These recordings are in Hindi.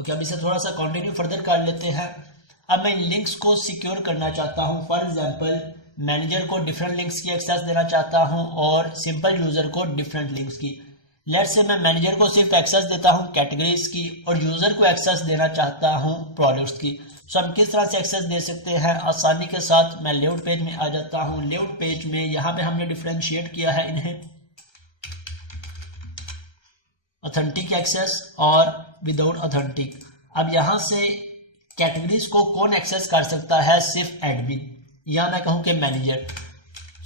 ओके, अब इसे थोड़ा सा कंटिन्यू फर्दर कर लेते हैं। अब मैं इन लिंक्स को सिक्योर करना चाहता हूँ। फॉर एग्जांपल मैनेजर को डिफरेंट लिंक्स की एक्सेस देना चाहता हूँ और सिंपल यूजर को डिफरेंट लिंक्स की। लेट्स से मैं मैनेजर को सिर्फ एक्सेस देता हूँ कैटेगरीज की और यूजर को एक्सेस देना चाहता हूँ प्रोडक्ट्स की। सो हम किस तरह से एक्सेस दे सकते हैं आसानी के साथ। मैं लेआउट पेज में आ जाता हूँ। लेआउट पेज में यहाँ पे हमने डिफरेंशिएट किया है इन्हें, ऑथेंटिक एक्सेस और विदाउट ऑथेंटिक। अब यहाँ से कैटेगरीज को कौन एक्सेस कर सकता है? सिर्फ एडमिन, या मैं कहूँ कि मैनेजर।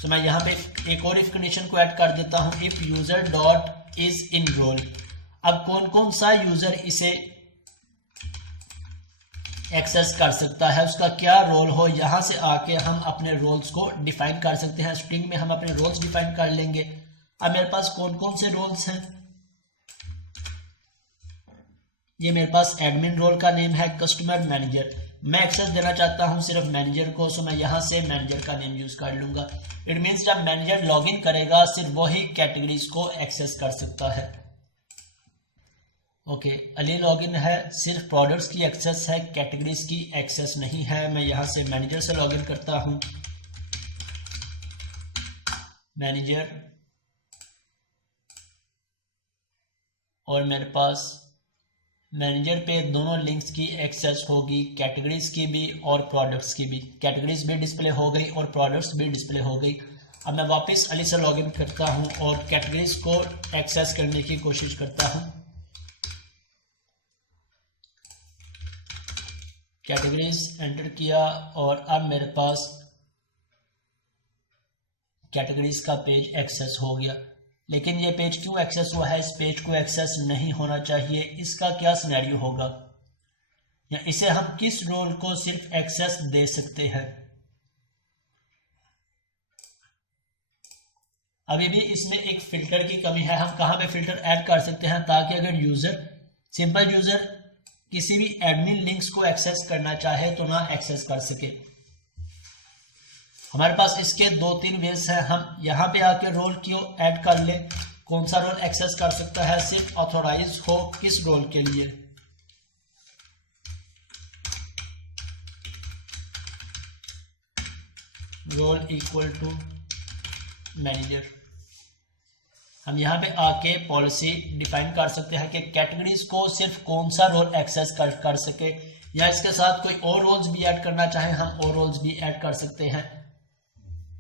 तो मैं यहाँ पे एक और इफ कंडीशन को ऐड कर देता हूँ, if user dot is in role. अब कौन कौन सा यूजर इसे एक्सेस कर सकता है, उसका क्या रोल हो, यहाँ से आके हम अपने रोल्स को डिफाइन कर सकते हैं। स्ट्रिंग में हम अपने रोल्स डिफाइन कर लेंगे। अब मेरे पास कौन कौन से रोल्स हैं? ये मेरे पास एडमिन रोल का नेम है, कस्टमर मैनेजर। मैं एक्सेस देना चाहता हूं सिर्फ मैनेजर को, सो मैं यहां से मैनेजर का नेम यूज कर लूंगा। इट मींस जब मैनेजर लॉगिन करेगा सिर्फ वही कैटेगरीज को एक्सेस कर सकता है। ओके, अली लॉगिन है, सिर्फ प्रोडक्ट्स की एक्सेस है, कैटेगरीज की एक्सेस नहीं है। मैं यहां से मैनेजर से लॉगिन करता हूं। मैनेजर, और मेरे पास मैनेजर पे दोनों लिंक्स की एक्सेस होगी, कैटेगरीज की भी और प्रोडक्ट्स की भी। कैटेगरीज भी डिस्प्ले हो गई और प्रोडक्ट्स भी डिस्प्ले हो गई। अब मैं वापस अली से लॉगिन करता हूं और कैटेगरीज को एक्सेस करने की कोशिश करता हूं। कैटेगरीज एंटर किया और अब मेरे पास कैटेगरीज का पेज एक्सेस हो गया। लेकिन ये पेज क्यों एक्सेस हुआ है? इस पेज को एक्सेस नहीं होना चाहिए। इसका क्या सिनेरियो होगा, या इसे हम किस रोल को सिर्फ एक्सेस दे सकते हैं? अभी भी इसमें एक फिल्टर की कमी है। हम कहां पे फिल्टर ऐड कर सकते हैं ताकि अगर यूजर, सिंपल यूजर किसी भी एडमिन लिंक्स को एक्सेस करना चाहे तो ना एक्सेस कर सके। हमारे पास इसके 2-3 वेज हैं। हम यहाँ पे आके रोल क्यों ऐड कर ले। कौन सा रोल एक्सेस कर सकता है? सिर्फ ऑथोराइज हो किस रोल के लिए? Role equal to manager. हम यहाँ पे आके पॉलिसी डिफाइन कर सकते हैं कि कैटेगरीज को सिर्फ कौन सा रोल एक्सेस कर सके, या इसके साथ कोई और रोल्स भी ऐड करना चाहे हम और रोल्स भी ऐड कर सकते हैं।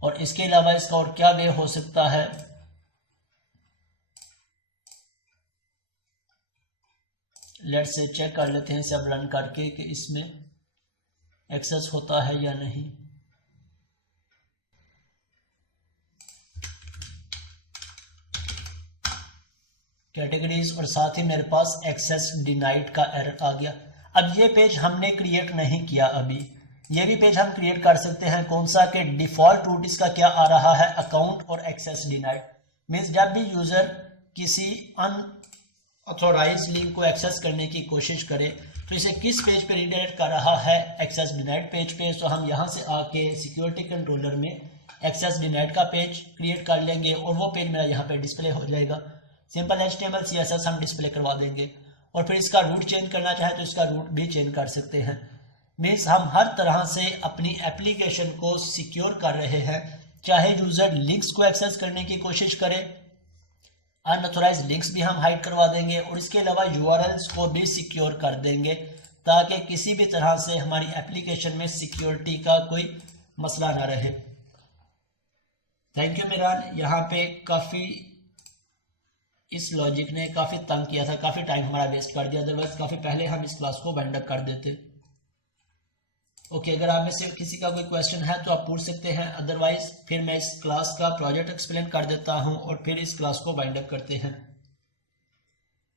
और इसके अलावा इसका और क्या वे हो सकता है? लेट्स से चेक कर लेते हैं इसे अब रन करके कि इसमें एक्सेस होता है या नहीं। कैटेगरीज और साथ ही मेरे पास एक्सेस डिनाइड का एरर आ गया। अब ये पेज हमने क्रिएट नहीं किया अभी, ये भी पेज हम क्रिएट कर सकते हैं। कौन सा? के डिफॉल्ट रूट इसका क्या आ रहा है? अकाउंट और एक्सेस डिनाइड। मीन्स जब भी यूजर किसी अनऑथोराइज्ड लिंक को एक्सेस करने की कोशिश करे तो इसे किस पेज पे रीडायरेक्ट कर रहा है? एक्सेस डिनाइड पेज पे। तो हम यहाँ से आके सिक्योरिटी कंट्रोलर में एक्सेस डिनाइड का पेज क्रिएट कर लेंगे और वो पेज मेरा यहाँ पे डिस्प्ले हो जाएगा। सिंपल HTML CSS हम डिस्प्ले करवा देंगे और फिर इसका रूट चेंज करना चाहे तो इसका रूट भी चेंज कर सकते हैं। मीन्स हम हर तरह से अपनी एप्लीकेशन को सिक्योर कर रहे हैं, चाहे यूजर लिंक्स को एक्सेस करने की कोशिश करे, अनऑथोराइज्ड लिंक्स भी हम हाइड करवा देंगे और इसके अलावा URLs को भी सिक्योर कर देंगे ताकि किसी भी तरह से हमारी एप्लीकेशन में सिक्योरिटी का कोई मसला ना रहे। थैंक यू मिरान, यहाँ पे काफ़ी इस लॉजिक ने काफ़ी तंग किया था, काफ़ी टाइम हमारा वेस्ट कर दिया। अदरवाइज काफ़ी पहले हम इस क्लास को वाइंड अप कर देते। ओके, अगर आप में से किसी का कोई क्वेश्चन है तो आप पूछ सकते हैं, अदरवाइज फिर मैं इस क्लास का प्रोजेक्ट एक्सप्लेन कर देता हूं और फिर इस क्लास को वाइंड अप करते हैं।